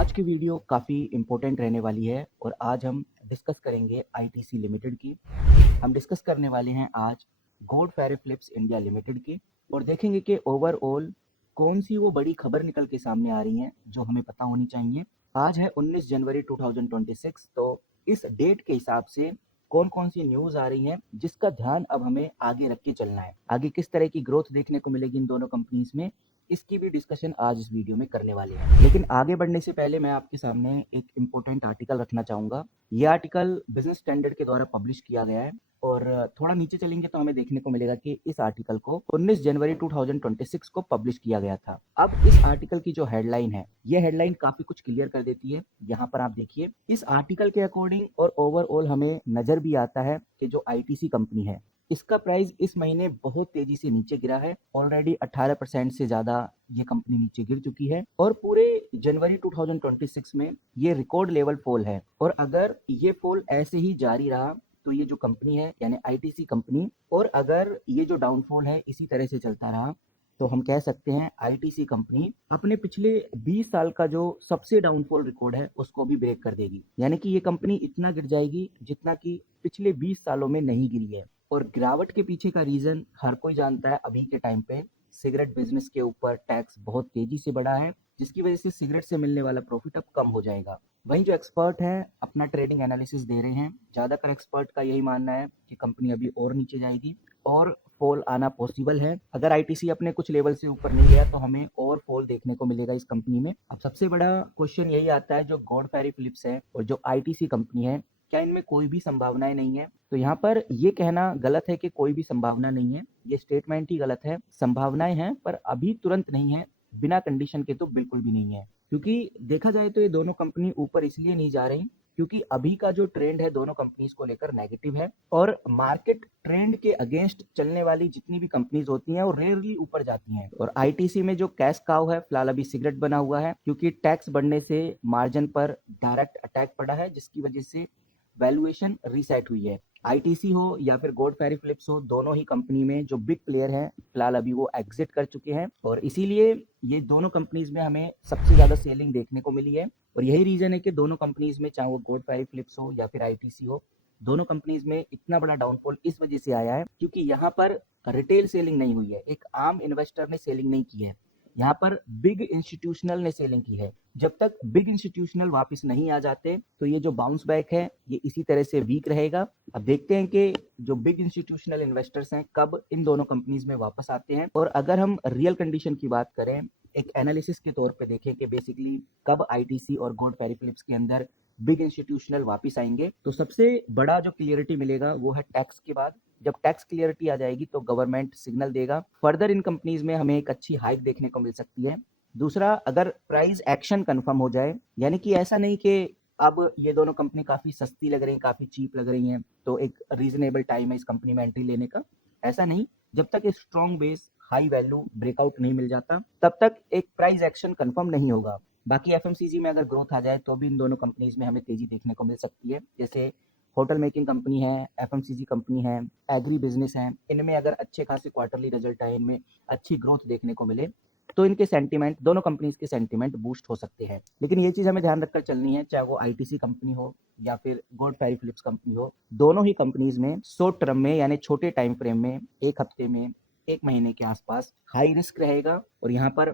आज की वीडियो काफ़ी इम्पोर्टेंट रहने वाली है और आज हम डिस्कस करेंगे आईटीसी लिमिटेड की। हम डिस्कस करने वाले हैं आज गोड फेरे फिलिप्स इंडिया लिमिटेड की और देखेंगे कि ओवरऑल कौन सी वो बड़ी खबर निकल के सामने आ रही हैं जो हमें पता होनी चाहिए। आज है 19 जनवरी 2026, तो इस डेट के हिसाब से कौन कौन सी न्यूज़ आ रही हैं जिसका ध्यान अब हमें आगे रख के चलना है। आगे किस तरह की ग्रोथ देखने को मिलेगी इन दोनों कंपनीज में, इसकी भी डिस्कशन आज इस वीडियो में करने वाले हैं। लेकिन आगे बढ़ने से पहले मैं आपके सामने एक इम्पोर्टेंट आर्टिकल रखना चाहूँगा। ये आर्टिकल बिजनेस स्टैंडर्ड के द्वारा पब्लिश किया गया है और थोड़ा नीचे चलेंगे तो हमें देखने को मिलेगा कि इस आर्टिकल को 19 जनवरी 2026 को पब्लिश किया गया था। अब इस आर्टिकल की जो हेडलाइन है, ये हेडलाइन काफी कुछ क्लियर कर देती है। यहाँ पर आप देखिए, इस आर्टिकल के अकॉर्डिंग और ओवरऑल हमें नजर भी आता है कि जो आईटीसी कंपनी है, इसका प्राइस इस महीने बहुत तेजी से नीचे गिरा है। ऑलरेडी 18% से ज्यादा ये कंपनी नीचे गिर चुकी है और पूरे जनवरी 2026 में ये रिकॉर्ड लेवल फॉल है। और अगर ये फॉल ऐसे ही जारी रहा तो ये जो कंपनी है यानी आईटीसी कंपनी, और अगर ये जो डाउनफॉल है इसी तरह से चलता रहा तो हम कह सकते हैं आईटीसी कंपनी अपने पिछले 20 साल का जो सबसे डाउनफॉल रिकॉर्ड है उसको भी ब्रेक कर देगी। यानी कि ये कंपनी इतना गिर जाएगी जितना कि पिछले 20 सालों में नहीं गिरी है। और गिरावट के पीछे का रीजन हर कोई जानता है। अभी के टाइम पे सिगरेट बिजनेस के ऊपर टैक्स बहुत तेजी से बढ़ा है, जिसकी वजह से सिगरेट से मिलने वाला प्रॉफिट अब कम हो जाएगा। वहीं जो एक्सपर्ट हैं अपना ट्रेडिंग एनालिसिस दे रहे हैं, ज्यादातर एक्सपर्ट का यही मानना है कि कंपनी अभी और नीचे जाएगी और फॉल आना पॉसिबल है। अगर आईटीसी अपने कुछ लेवल से ऊपर नहीं गया तो हमें और फॉल देखने को मिलेगा इस कंपनी में। अब सबसे बड़ा क्वेश्चन यही आता है, जो गॉड फेरे फिलिप्स है और जो आईटीसी कंपनी है, क्या इनमें कोई भी संभावनाएं नहीं है? तो यहाँ पर ये कहना गलत है कि कोई भी संभावना नहीं है, ये स्टेटमेंट ही गलत है। संभावनाएं हैं पर अभी तुरंत नहीं है, बिना कंडीशन के तो बिल्कुल भी नहीं है। क्योंकि देखा जाए तो ये दोनों कंपनी ऊपर इसलिए नहीं जा रही क्योंकि अभी का जो ट्रेंड है दोनों कंपनीज को लेकर नेगेटिव है और मार्केट ट्रेंड के अगेंस्ट चलने वाली जितनी भी कंपनीज होती हैं वो रेयरली ऊपर जाती हैं। और आईटीसी में जो कैश काउ है फिलहाल अभी सिगरेट बना हुआ है, क्योंकि टैक्स बढ़ने से मार्जिन पर डायरेक्ट अटैक पड़ा है, जिसकी वजह से वैल्यूएशन रीसेट हुई है। आईटीसी हो या फिर गॉड फेरे फिलिप्स हो, दोनों ही कंपनी में जो बिग प्लेयर हैं फिलहाल अभी वो एग्जिट कर चुके हैं और इसीलिए ये दोनों कंपनीज में हमें सबसे ज्यादा सेलिंग देखने को मिली है। और यही रीजन है कि दोनों कंपनीज में, चाहे वो गॉड फेरे फिलिप्स हो या फिर आईटीसी हो, दोनों कंपनीज में इतना बड़ा डाउनफॉल इस वजह से आया है क्योंकि यहाँ पर रिटेल सेलिंग नहीं हुई है, एक आम इन्वेस्टर ने सेलिंग नहीं की है, यहाँ पर बिग इंस्टीट्यूशनल ने सेलिंग की है। जब तक बिग इंस्टीट्यूशनल वापस नहीं आ जाते तो ये जो बाउंस बैक है ये इसी तरह से वीक रहेगा। अब देखते हैं कि जो बिग इंस्टीट्यूशनल इन्वेस्टर्स हैं कब इन दोनों कंपनीज में वापस आते हैं। और अगर हम रियल कंडीशन की बात करें, एक एनालिसिस के तौर पे देखें कि बेसिकली कब आईटीसी और गॉड फेरे फिलिप्स के अंदर बिग इंस्टीट्यूशनल वापस आएंगे, तो सबसे बड़ा जो क्लियरिटी मिलेगा वो है टैक्स के बाद। जब टैक्स क्लियरिटी आ जाएगी तो गवर्नमेंट सिग्नल देगा, फर्दर इन कंपनीज में हमें एक अच्छी हाइक देखने को मिल सकती है। दूसरा, अगर प्राइस एक्शन कंफर्म हो जाए, यानी कि ऐसा नहीं कि अब ये दोनों कंपनी काफी सस्ती लग रही है, काफी चीप लग रही हैं तो एक रीजनेबल टाइम है इस कंपनी में एंट्री लेने का, ऐसा नहीं। जब तक एक strong base high value breakout नहीं मिल जाता तब तक एक प्राइस एक्शन कंफर्म नहीं होगा। बाकी एफएमसीजी में अगर ग्रोथ आ जाए तो भी इन दोनों कंपनीज में हमें तेजी देखने को मिल सकती है। जैसे होटल मेकिंग कंपनी है, एफएमसीजी कंपनी है, एग्री बिजनेस है, इनमें अगर अच्छे खासे क्वार्टरली रिजल्ट आए, इनमें अच्छी ग्रोथ देखने को मिले तो इनके सेंटीमेंट, दोनों कंपनीज के सेंटीमेंट बूस्ट हो सकते हैं। लेकिन ये चीज हमें ध्यान रखकर चलनी है, चाहे वो आईटीसी कंपनी हो या फिर गॉड फेरे फिलिप्स कंपनी हो, दोनों ही कंपनीज में शॉर्ट टर्म में यानी छोटे टाइम फ्रेम में, एक हफ्ते में, एक महीने के आसपास हाई रिस्क रहेगा और यहाँ पर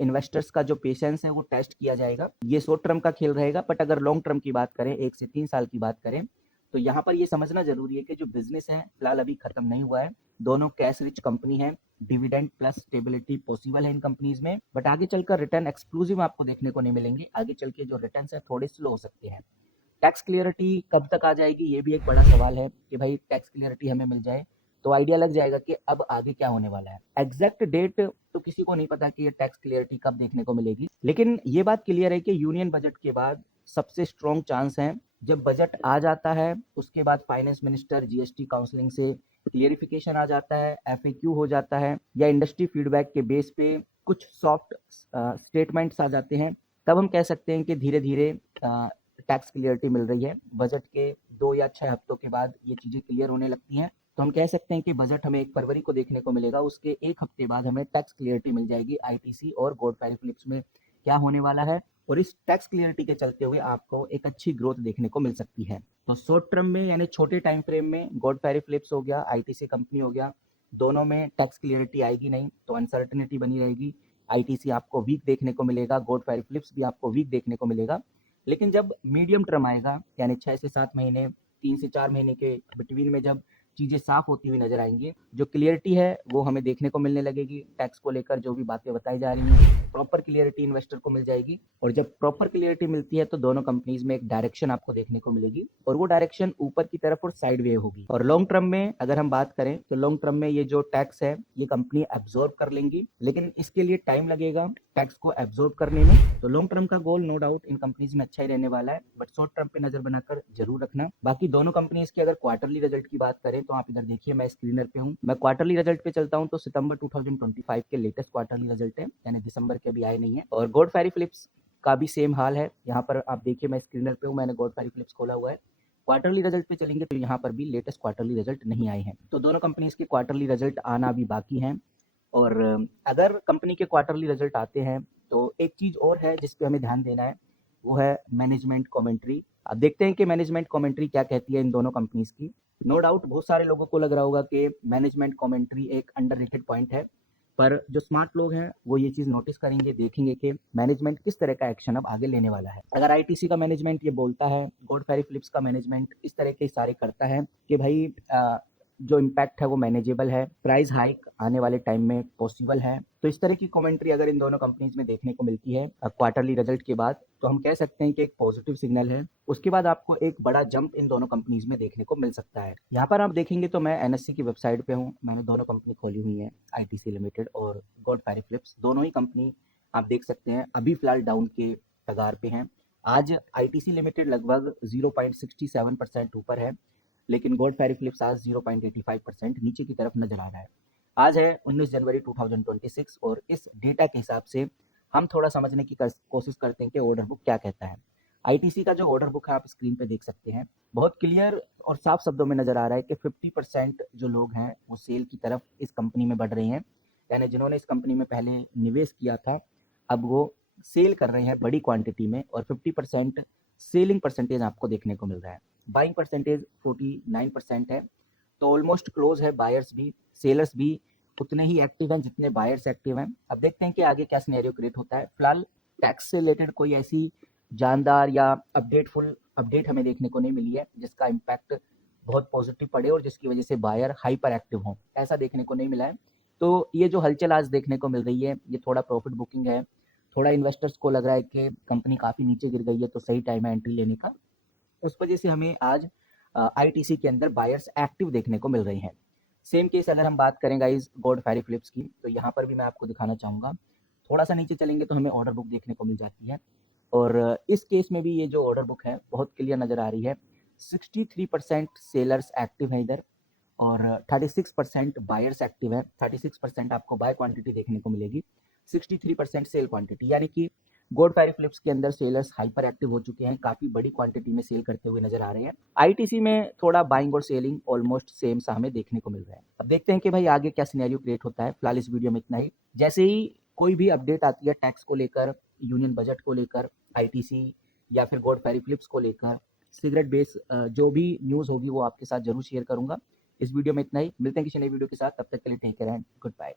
इन्वेस्टर्स का जो पेशेंस है वो टेस्ट किया जाएगा। ये शॉर्ट टर्म का खेल रहेगा, बट अगर लॉन्ग टर्म की बात करें, 1 से 3 साल की बात करें, तो यहाँ पर ये समझना जरूरी है कि जो बिजनेस है फिलहाल अभी खत्म नहीं हुआ है, दोनों कैश रिच कंपनी है, डिविडेंड प्लस स्टेबिलिटी पॉसिबल है इन कंपनीज में, बट आगे चलकर रिटर्न एक्सक्लूसिव आपको देखने को नहीं मिलेंगे। आगे चल के जो रिटर्न है थोड़े स्लो हो सकते हैं। टैक्स क्लियरिटी कब तक आ जाएगी ये भी एक बड़ा सवाल है कि भाई टैक्स क्लियरिटी हमें मिल जाए तो आइडिया लग जाएगा कि अब आगे क्या होने वाला है। एग्जैक्ट डेट तो किसी को नहीं पता कि ये टैक्स क्लियरिटी कब देखने को मिलेगी, लेकिन ये बात क्लियर है कि यूनियन बजट के बाद सबसे स्ट्रॉन्ग चांस है, जब बजट आ जाता है उसके बाद फाइनेंस मिनिस्टर जीएसटी काउंसलिंग से क्लियरिफिकेशन आ जाता है, एफएक्यू हो जाता है, या इंडस्ट्री फीडबैक के बेस पे कुछ सॉफ्ट स्टेटमेंट्स आ जाते हैं, तब हम कह सकते हैं कि धीरे धीरे टैक्स क्लियरिटी मिल रही है। बजट के 2 या 6 हफ्तों के बाद ये चीजें क्लियर होने लगती हैं, तो हम कह सकते हैं कि बजट हमें 1 फरवरी को देखने को मिलेगा, उसके 1 हफ्ते बाद हमें टैक्स क्लियरिटी मिल जाएगी आईटीसी और गॉड फेरे फिलिप्स में क्या होने वाला है। और इस टैक्स क्लियरिटी के चलते हुए आपको एक अच्छी ग्रोथ देखने को मिल सकती है। तो शॉर्ट टर्म में यानी छोटे टाइम फ्रेम में गॉड फेरी फिलिप्स हो गया, आईटीसी कंपनी हो गया, दोनों में टैक्स क्लियरिटी आएगी नहीं तो अनसर्टेनिटी बनी रहेगी। आईटीसी आपको वीक देखने को मिलेगा, गॉड फेरी फिलिप्स भी आपको वीक देखने को मिलेगा। लेकिन जब मीडियम टर्म आएगा यानी 6 से 7 महीने, 3 से 4 महीने के बिटवीन में जब चीज़ें साफ होती हुई नजर आएंगी, जो क्लियरिटी है वो हमें देखने को मिलने लगेगी। टैक्स को लेकर जो भी बातें बताई जा रही हैं, प्रॉपर क्लियरिटी इन्वेस्टर को मिल जाएगी। और जब प्रॉपर क्लियरिटी मिलती है तो दोनों कंपनीज में एक डायरेक्शन आपको देखने को मिलेगी और वो डायरेक्शन ऊपर की तरफ और साइड वे होगी। और लॉन्ग टर्म में अगर हम बात करें तो लॉन्ग टर्म में ये जो टैक्स है ये कंपनी एब्जॉर्ब कर लेंगी, लेकिन इसके लिए टाइम लगेगा टैक्स को एब्जॉर्ब करने में। तो लॉन्ग टर्म का गोल नो डाउट इन कंपनीज में अच्छा ही रहने वाला है, बट शॉर्ट टर्म पे नजर बनाकर जरूर रखना। बाकी दोनों कंपनीज की अगर क्वार्टरली रिजल्ट की बात करें तो आप इधर देखिए, मैं स्क्रीनर पे हूँ, मैं क्वार्टरली रिजल्ट पे चलता हूँ तो सितंबर 2025 के लेटेस्ट क्वार्टरली रिजल्ट है, यानी दिसंबर के अभी आए नहीं है। और गॉड फेरी फिलिप्स का भी सेम हाल है। यहाँ पर आप देखिए, मैं स्क्रीनर पे हूँ, मैंने गॉड फेरी फिलिप्स खोला हुआ है। क्वार्टरली रिजल्ट पे चलेंगे तो यहाँ पर भी लेटेस्ट क्वार्टरली रिजल्ट नहीं आए हैं। तो दोनों कंपनीज के क्वार्टरली रिजल्ट आना अभी बाकी हैं। और अगर कंपनी के क्वार्टरली रिजल्ट आते हैं तो एक चीज़ और है जिस पे हमें ध्यान देना है, वो है मैनेजमेंट कमेंट्री। अब देखते हैं कि मैनेजमेंट कमेंट्री क्या कहती है इन दोनों कंपनीज की। नो डाउट बहुत सारे लोगों को लग रहा होगा कि मैनेजमेंट कमेंट्री एक अंडररेटेड पॉइंट है, पर जो स्मार्ट लोग हैं वो ये चीज़ नोटिस करेंगे, देखेंगे कि मैनेजमेंट किस तरह का एक्शन अब आगे लेने वाला है। अगर आईटीसी का मैनेजमेंट ये बोलता है, गॉड फेरी फिलिप्स का मैनेजमेंट इस तरह के इशारे करता है कि भाई जो इम्पैक्ट है वो मैनेजेबल है, प्राइस हाइक आने वाले टाइम में पॉसिबल है, तो इस तरह की कमेंट्री अगर इन दोनों कंपनीज में देखने को मिलती है क्वार्टरली रिजल्ट के बाद, तो हम कह सकते हैं कि एक पॉजिटिव सिग्नल है। उसके बाद आपको एक बड़ा जंप इन दोनों कंपनीज में देखने को मिल सकता है। यहाँ पर आप देखेंगे तो मैं एनएससी की वेबसाइट पे हूँ, मैंने दोनों कंपनी खोली हुई है, आईटीसी लिमिटेड और गॉड फेरी फिलिप्स। दोनों ही कंपनी आप देख सकते हैं अभी फिलहाल डाउन के कगार पे हैं। आज आईटीसी लिमिटेड लगभग 0.67% ऊपर है, लेकिन गॉड फेरी फिलिप्स आज 0.85% नीचे की तरफ नजर आ रहा है। आज है 19 जनवरी 2026 और इस डेटा के हिसाब से हम थोड़ा समझने की कोशिश करते हैं कि ऑर्डर बुक क्या कहता है। आईटीसी का जो ऑर्डर बुक है आप स्क्रीन पे देख सकते हैं, बहुत क्लियर और साफ शब्दों में नजर आ रहा है कि 50% जो लोग हैं वो सेल की तरफ इस कंपनी में बढ़ रहे हैं, यानी जिन्होंने इस कंपनी में पहले निवेश किया था अब वो सेल कर रहे हैं बड़ी क्वांटिटी में, और 50% सेलिंग परसेंटेज आपको देखने को मिल रहा है। बाइंग परसेंटेज 49% है, तो ऑलमोस्ट क्लोज है। बायर्स भी सेलर्स भी उतने ही एक्टिव हैं जितने बायर्स एक्टिव हैं। अब देखते हैं कि आगे क्या सिनेरियो क्रिएट होता है। फिलहाल टैक्स से रिलेटेड कोई ऐसी जानदार या अपडेट हमें देखने को नहीं मिली है जिसका इम्पैक्ट बहुत पॉजिटिव पड़े और जिसकी वजह से बायर हाइपर एक्टिव हों, ऐसा देखने को नहीं मिला है। तो ये जो हलचल आज देखने को मिल रही है ये थोड़ा प्रॉफिट बुकिंग है, थोड़ा इन्वेस्टर्स को लग रहा है कि कंपनी काफ़ी नीचे गिर गई है तो सही टाइम है एंट्री लेने का। उस वजह से हमें आज आईटीसी के अंदर बायर्स एक्टिव देखने को मिल रही हैं। सेम केस अगर हम बात करें गाइस गॉड फेरी फिलिप्स की, तो यहाँ पर भी मैं आपको दिखाना चाहूँगा। थोड़ा सा नीचे चलेंगे तो हमें ऑर्डर बुक देखने को मिल जाती है, और इस केस में भी ये जो ऑर्डर बुक है बहुत क्लियर नज़र आ रही है। 63% सेलर्स एक्टिव हैं इधर और 36% बायर्स एक्टिव है। 36% आपको बाय क्वांटिटी देखने को मिलेगी, 63% सेल क्वांटिटी, यानी कि गॉड फेरी फिलिप्स के अंदर सेलर्स हाइपर एक्टिव हो चुके हैं, काफी बड़ी क्वांटिटी में सेल करते हुए नजर आ रहे हैं। आईटीसी में थोड़ा बाइंग और सेलिंग ऑलमोस्ट सेम सा हमें देखने को मिल रहा है। अब देखते हैं कि भाई आगे क्या सिनेरियो क्रिएट होता है। फिलहाल इस वीडियो में इतना ही। जैसे ही कोई भी अपडेट आती है टैक्स को लेकर, यूनियन बजट को लेकर, आईटीसी या फिर गॉड फेरी फिलिप्स को लेकर, सिगरेट बेस जो भी न्यूज़ होगी वो आपके साथ जरूर शेयर करूंगा। इस वीडियो में इतना ही, मिलते हैं किसी नई वीडियो के साथ, तब तक के लिए take care and good bye.